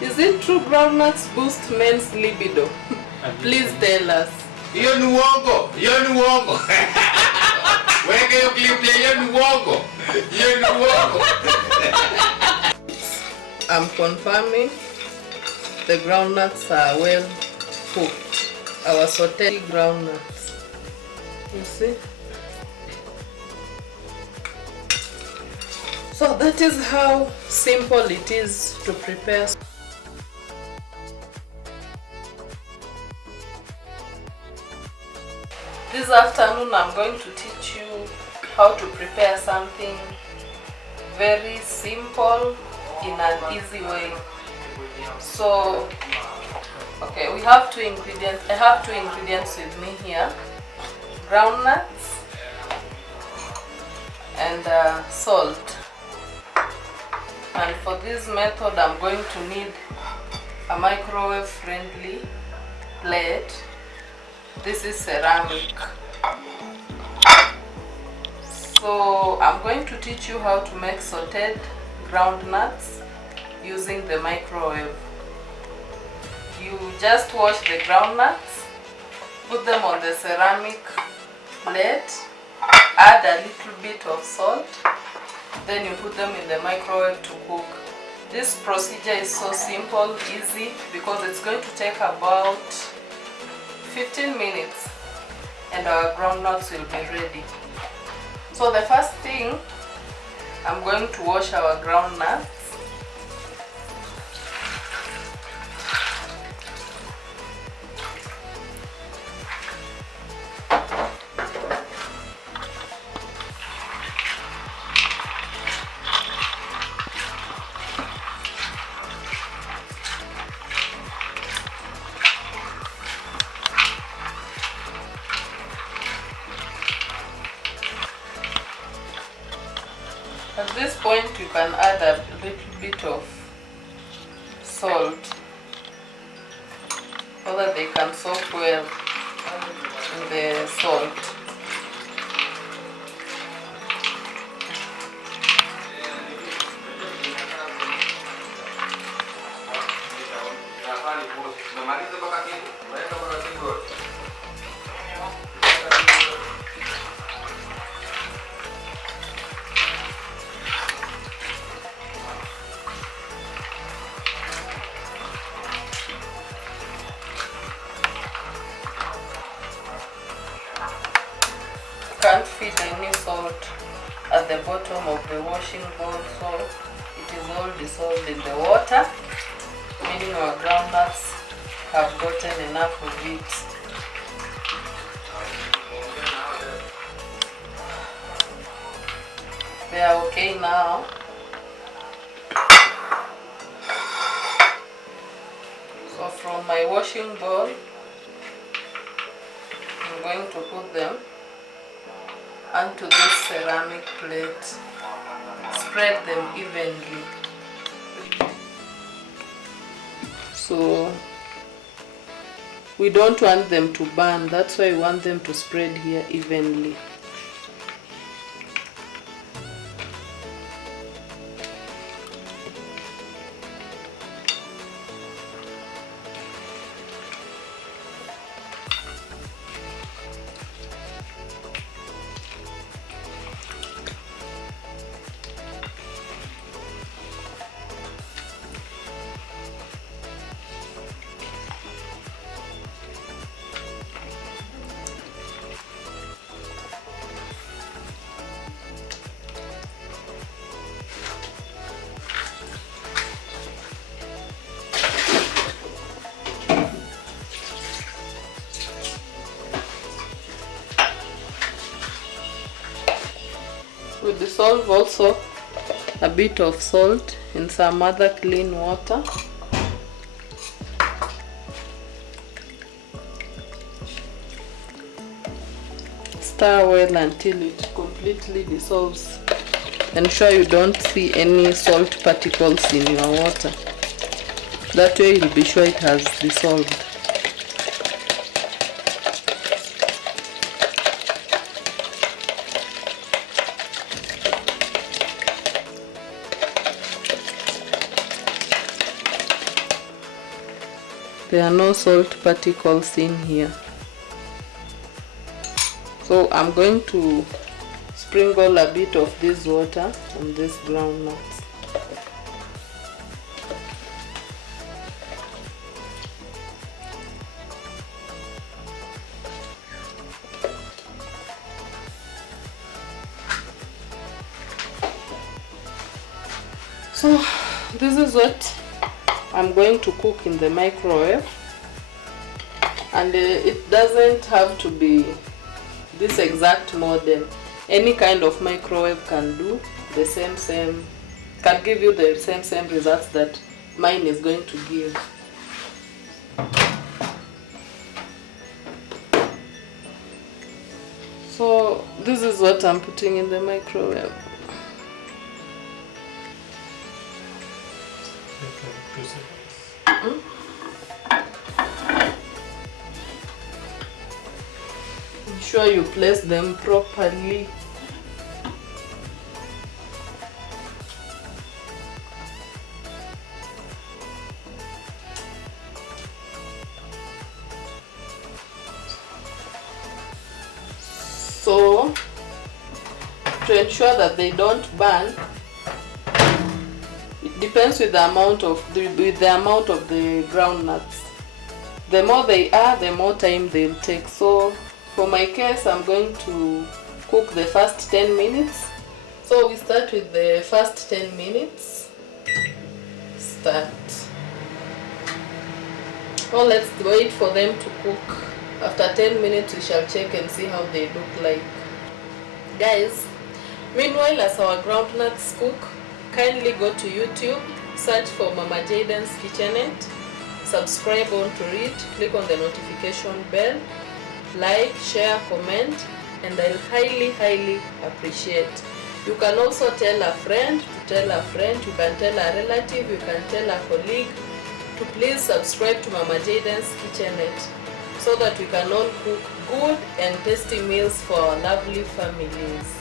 Is it true groundnuts boost men's libido? Please tell us. Hiyo ni uongo. Hiyo ni uongo. Weka hiyo clip ya hiyo ni uongo. Hiyo ni uongo. I'm confirming the groundnuts are well cooked. Our sautéed groundnuts. You see? So that is how simple it is to prepare. This afternoon I'm going to teach you how to prepare something very simple in an easy way. So, okay, we have two ingredients. I have two ingredients with me here: groundnuts and salt. And for this method, I'm going to need a microwave-friendly plate. This is ceramic. So I'm going to teach you how to make sautéed groundnuts using the microwave. You just wash the groundnuts, put them on the ceramic plate, add a little bit of salt, then you put them in the microwave to cook. This procedure is so simple, easy, because it's going to take about 15 minutes and our groundnuts will be ready. So the first thing, I'm going to wash our groundnuts. At this point, you can add a little bit of salt so that they can soak well in the salt. Can't fit any salt at the bottom of the washing bowl, so it is all dissolved in the water, meaning our groundnuts have gotten enough of it. They are okay now. So from my washing bowl, I'm going to put them onto this ceramic plate. Spread them evenly. So we don't want them to burn, that's why we want them to spread here evenly. We dissolve also a bit of salt in some other clean water. Stir well until it completely dissolves. Ensure you don't see any salt particles in your water. That way you'll be sure it has dissolved. There are no salt particles in here. So I'm going to sprinkle a bit of this water on these groundnuts. So this is what I'm going to cook in the microwave, and it doesn't have to be this exact model. Any kind of microwave can do the same can give you the same results that mine is going to give. So this is what I'm putting in the microwave. Ensure you place them properly. So to ensure that they don't burn, it depends with the amount of the groundnuts. The more they are, the more time they'll take. So for my case, I'm going to cook the first 10 minutes. So we start with the first 10 minutes. Start. Oh, let's wait for them to cook. After 10 minutes, we shall check and see how they look like. Guys, meanwhile, as our groundnuts cook, kindly go to YouTube, search for Mama Jaden's Kitchenette, subscribe onto it, click on the notification bell, like, share, comment, and I'll highly appreciate. You can also tell a friend to tell a friend, you can tell a relative, you can tell a colleague to please subscribe to Mama Jaden's Kitchenette so that we can all cook good and tasty meals for our lovely families.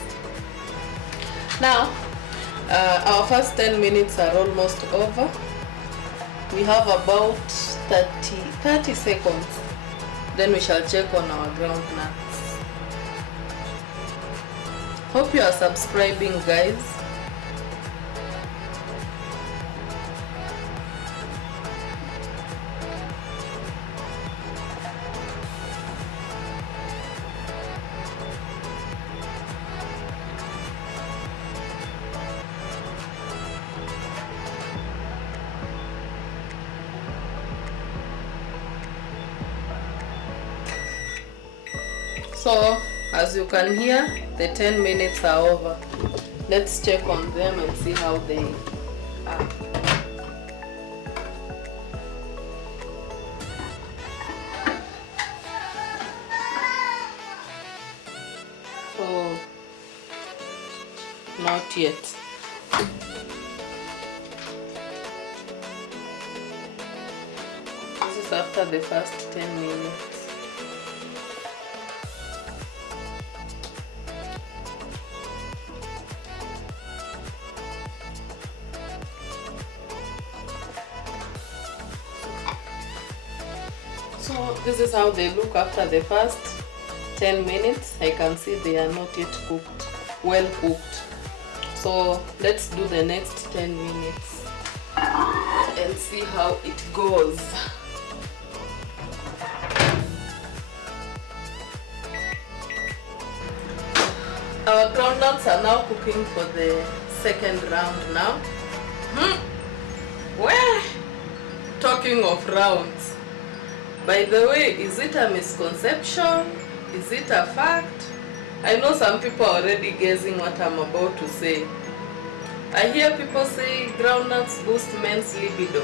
Now, our first 10 minutes are almost over. We have about 30 seconds. Then we shall check on our groundnuts. Hope you are subscribing, guys. So, as you can hear, the 10 minutes are over. Let's check on them and see how they are. So, not yet. This is after the first 10 minutes. So this is how they look after the first 10 minutes. I can see they are not yet cooked, well cooked. So let's do the next 10 minutes and see how it goes. Our groundnuts are now cooking for the second round now. Well, talking of rounds, by the way, is it a misconception? Is it a fact? I know some people are already guessing what I'm about to say. I hear people say groundnuts boost men's libido.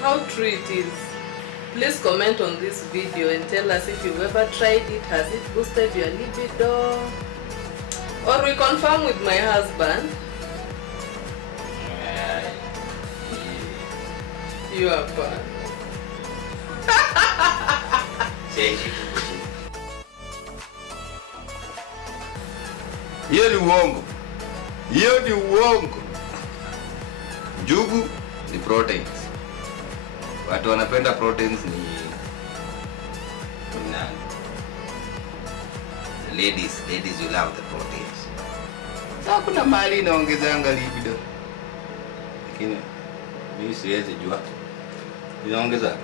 How true it is? Please comment on this video and tell us if you've ever tried it. Has it boosted your libido? Or we confirm with my husband. You are fun. Hiyo ni uongo. Hiyo ni uongo. Njugu ni proteins. Watu wanapenda proteins ni nani? Ladies you love the proteins. Sasa kuna mahali inaongezanga libido. Lakini mimi siwezi jua. Inaongeza.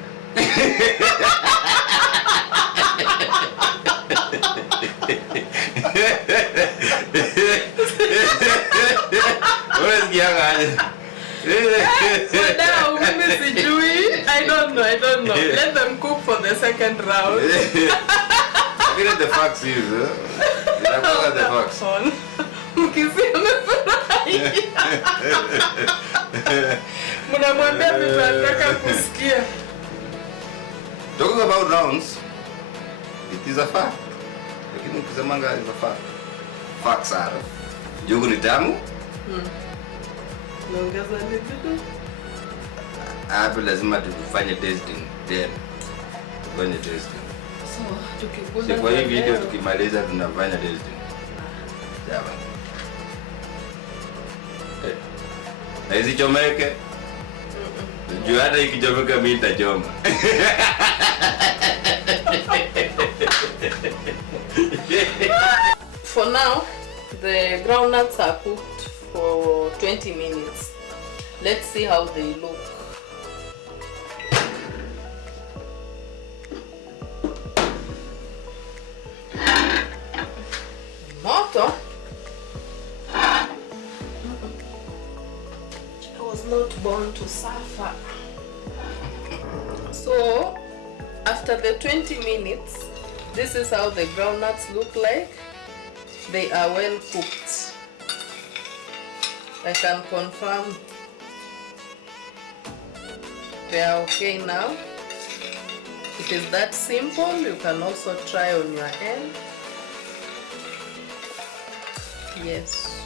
Wewe sikianga aje? Now, I don't know. Let them cook for the second round. Look at the facts is, look at the facts. Mnamwambia vitu anataka kusikia. Talking about rounds, it is a fact. Lakini ukisemanga is a fact. Facts are. Njugu ni tamu. Naongeza nini? Hapo lazima tufanye testing then. Tufanye testing. So, tukikula kwa hii video tukimaliza tunafanya testing. Sawa. Na hizi chomeke. Juu hata ikichomeka mimi nitachoma. For now, the groundnuts are cooked for 20 minutes. Let's see how they look. Moto. I was not born to suffer. So, after the 20 minutes, this is how the groundnuts look like. They are well cooked. I can confirm they are okay now. It is that simple. You can also try on your end. Yes.